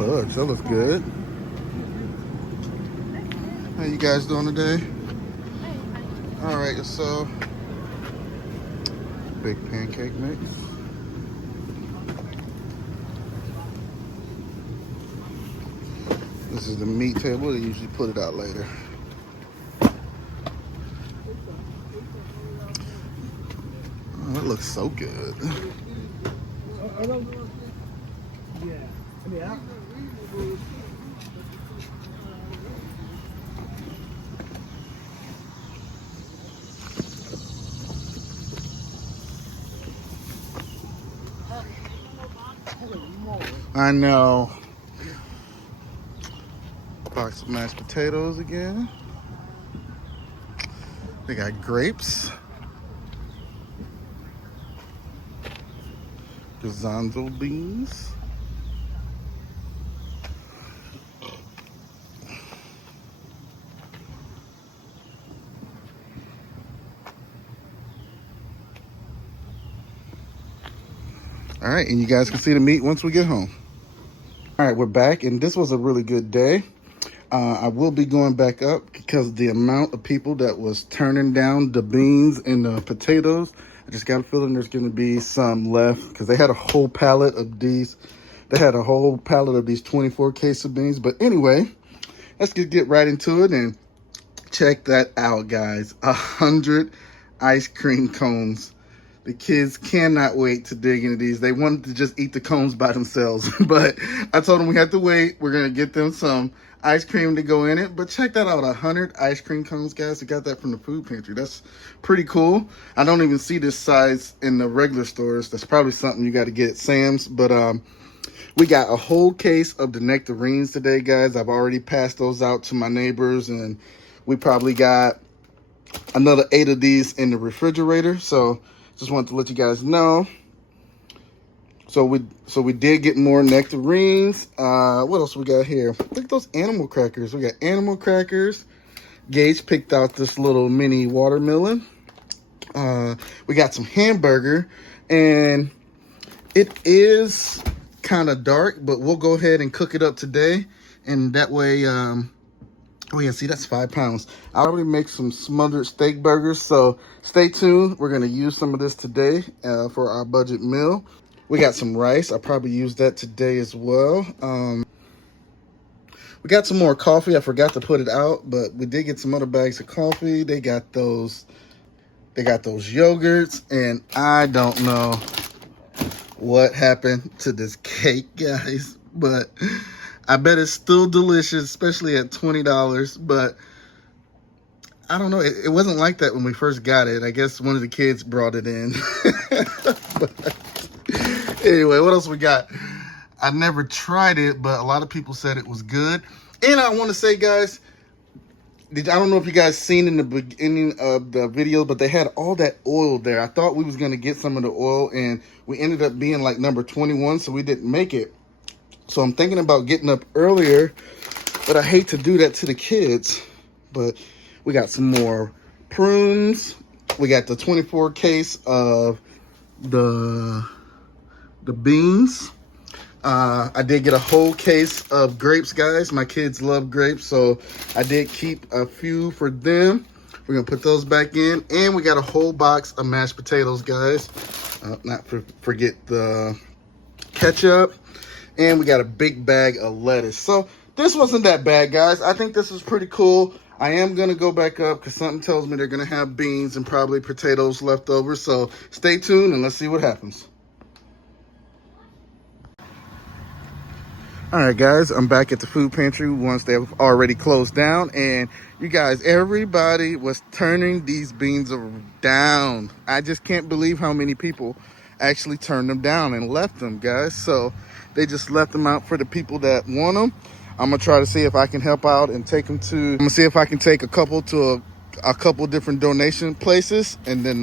fudge. That looks good. How you guys doing today? All right, so big pancake mix. This is the meat table. They usually put it out later. Oh, that looks so good. I know. Box of mashed potatoes again. They got grapes. Gazanzo beans. All right, and you guys can see the meat once we get home. All right, we're back, and this was a really good day. I will be going back up because the amount of people that was turning down the beans and the potatoes, I just got a feeling there's going to be some left because they had a whole pallet of these. They had a whole pallet of these 24 case of beans. But anyway, let's get right into it and check that out, guys. 100 ice cream cones. The kids cannot wait to dig into these. They wanted to just eat the cones by themselves. But I told them we had to wait. We're going to get them some ice cream to go in it. But check that out. 100 ice cream cones, guys. We got that from the Food Pantry. That's pretty cool. I don't even see this size in the regular stores. That's probably something you got to get at Sam's. But we got a whole case of the nectarines today, guys. I've already passed those out to my neighbors. And we probably got another 8 of these in the refrigerator. So just wanted to let you guys know. So we did get more nectarines. What else we got here? Look at those animal crackers. We got animal crackers. Gage picked out this little mini watermelon. We got some hamburger, and it is kind of dark, but we'll go ahead and cook it up today, and that way. Oh yeah, see, that's 5 pounds. I already make some smothered steak burgers, so stay tuned. We're gonna use some of this today for our budget meal. We got some rice. I'll probably use that today as well. We got some more coffee. I forgot to put it out, but we did get some other bags of coffee. They got those yogurts, and I don't know what happened to this cake, guys, but I bet it's still delicious, especially at $20, but I don't know. It wasn't like that when we first got it. I guess one of the kids brought it in. But anyway, what else we got? I never tried it, but a lot of people said it was good. And I want to say, guys, I don't know if you guys seen in the beginning of the video, but they had all that oil there. I thought we was going to get some of the oil, and we ended up being like number 21, so we didn't make it. So I'm thinking about getting up earlier, but I hate to do that to the kids. But we got some more prunes. We got the 24 case of the beans. I did get a whole case of grapes, guys. My kids love grapes, so I did keep a few for them. We're going to put those back in. And we got a whole box of mashed potatoes, guys. Forget the ketchup. And we got a big bag of lettuce. So this wasn't that bad, guys. I think this is pretty cool. I am going to go back up because something tells me they're going to have beans and probably potatoes left over. So stay tuned and let's see what happens. All right, guys, I'm back at the Food Pantry once they've already closed down. And you guys, everybody was turning these beans down. I just can't believe how many people actually turned them down and left them, guys. So they just left them out for the people that want them. I'm gonna try to see if I can help out and take them to, I'm gonna see if I can take a couple to a couple different donation places. And then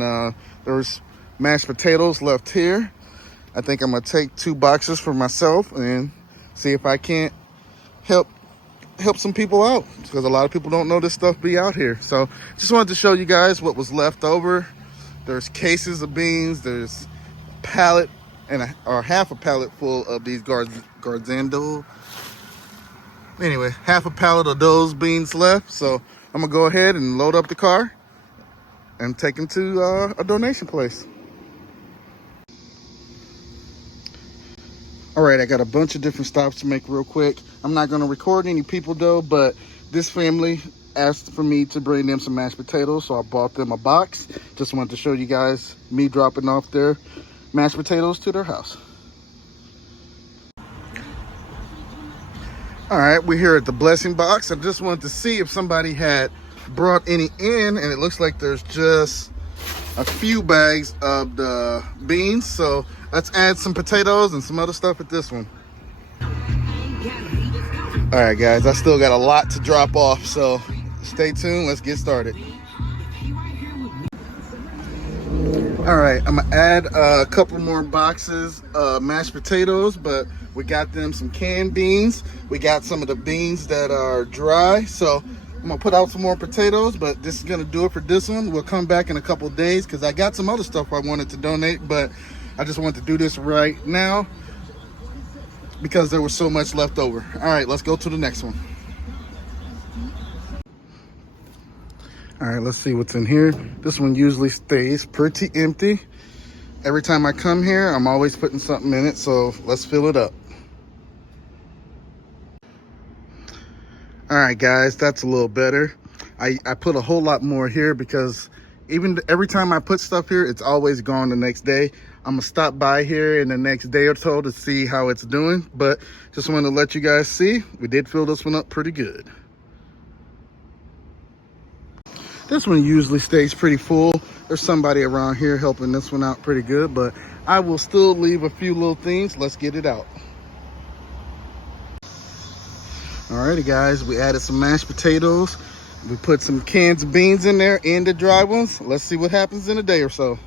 there's mashed potatoes left here. I think I'm gonna take 2 boxes for myself and see if I can't help some people out, because a lot of people don't know this stuff be out here. So just wanted to show you guys what was left over. There's cases of beans. There's a pallet or half a pallet full of these Garzando Anyway, half a pallet of those beans left. So I'm gonna go ahead and load up the car and take them to a donation place. All right, I got a bunch of different stops to make real quick. I'm not gonna record any people though, but this family asked for me to bring them some mashed potatoes, so I bought them a box. Just wanted to show you guys me dropping off their mashed potatoes to their house. All right, we're here at the blessing box. I just wanted to see if somebody had brought any in, and it looks like there's just a few bags of the beans. So let's add some potatoes and some other stuff at this one. All right, guys, I still got a lot to drop off, so stay tuned. Let's get started. All right, I'm gonna add a couple more boxes of mashed potatoes, but we got them some canned beans. We got some of the beans that are dry, so I'm gonna put out some more potatoes, but this is gonna do it for this one. We'll come back in a couple days because I got some other stuff I wanted to donate, but I just wanted to do this right now because there was so much left over. All right, let's go to the next one. All right, let's see what's in here. This one usually stays pretty empty. Every time I come here, I'm always putting something in it, so let's fill it up. All right, guys, that's a little better. I put a whole lot more here because every time I put stuff here, it's always gone the next day. I'm gonna stop by here in the next day or so to see how it's doing, but just wanted to let you guys see, we did fill this one up pretty good. This one usually stays pretty full. There's somebody around here helping this one out pretty good, but I will still leave a few little things. Let's get it out. Alrighty, guys, we added some mashed potatoes. We put some cans of beans in there and the dry ones. Let's see what happens in a day or so.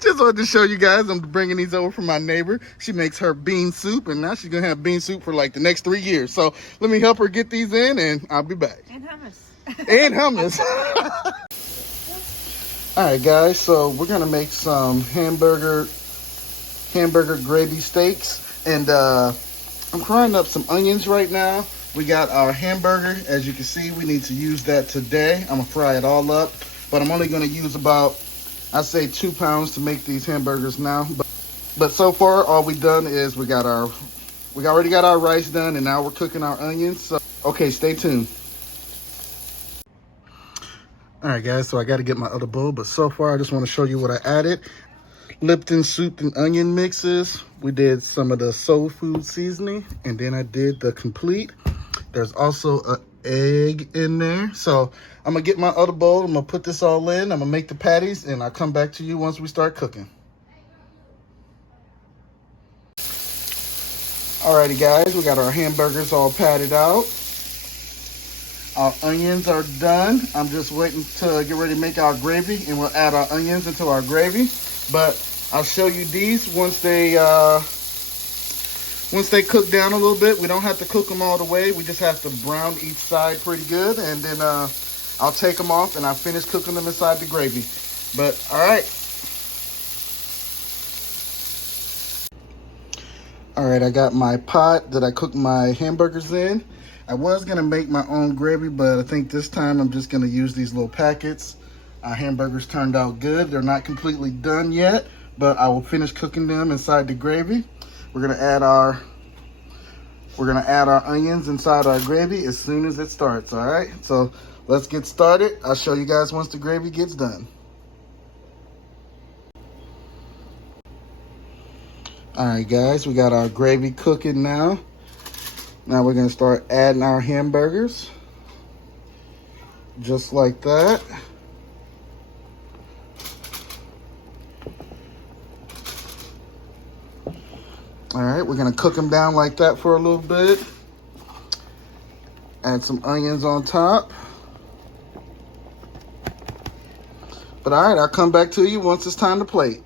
Just wanted to show you guys, I'm bringing these over from my neighbor. She makes her bean soup, and now she's gonna have bean soup for like the next 3 years. So let me help her get these in, and I'll be back. And hummus. And hummus. All right, guys, so we're gonna make some hamburger gravy steaks, and I'm frying up some onions right now. We got our hamburger. As you can see, we need to use that today. I'm gonna fry it all up, but I'm only gonna use about, I'd say 2 pounds to make these hamburgers now. But so far, all we done is we already got our rice done, and now we're cooking our onions. So, okay, stay tuned. All right, guys, so I got to get my other bowl, but so far I just want to show you what I added. Lipton soup and onion mixes. We did some of the soul food seasoning, and then I did the complete. There's also an egg in there. So I'm gonna get my other bowl. I'm gonna put this all in. I'm gonna make the patties, and I'll come back to you once we start cooking. Alrighty, guys, we got our hamburgers all patted out. Our onions are done. I'm just waiting to get ready to make our gravy, and we'll add our onions into our gravy. But I'll show you these once they cook down a little bit. We don't have to cook them all the way. We just have to brown each side pretty good, and then I'll take them off and I'll finish cooking them inside the gravy. But all right. All right, I got my pot that I cook my hamburgers in. I was gonna make my own gravy, but I think this time I'm just gonna use these little packets. Our hamburgers turned out good. They're not completely done yet, but I will finish cooking them inside the gravy. We're gonna add our onions inside our gravy as soon as it starts, all right? So let's get started. I'll show you guys once the gravy gets done. All right, guys, we got our gravy cooking now. Now we're gonna start adding our hamburgers, just like that. All right, we're gonna cook them down like that for a little bit. Add some onions on top. But all right, I'll come back to you once it's time to plate.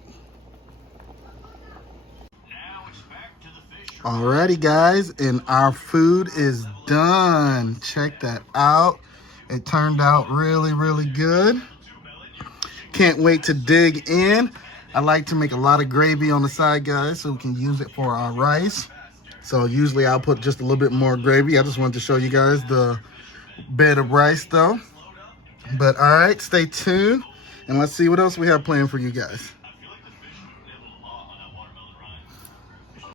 Alrighty, guys, and our food is done. Check that out. It turned out really, really good. Can't wait to dig in. I like to make a lot of gravy on the side, guys, so we can use it for our rice. So usually I'll put just a little bit more gravy. I just wanted to show you guys the bed of rice though. But all right, stay tuned and let's see what else we have planned for you guys.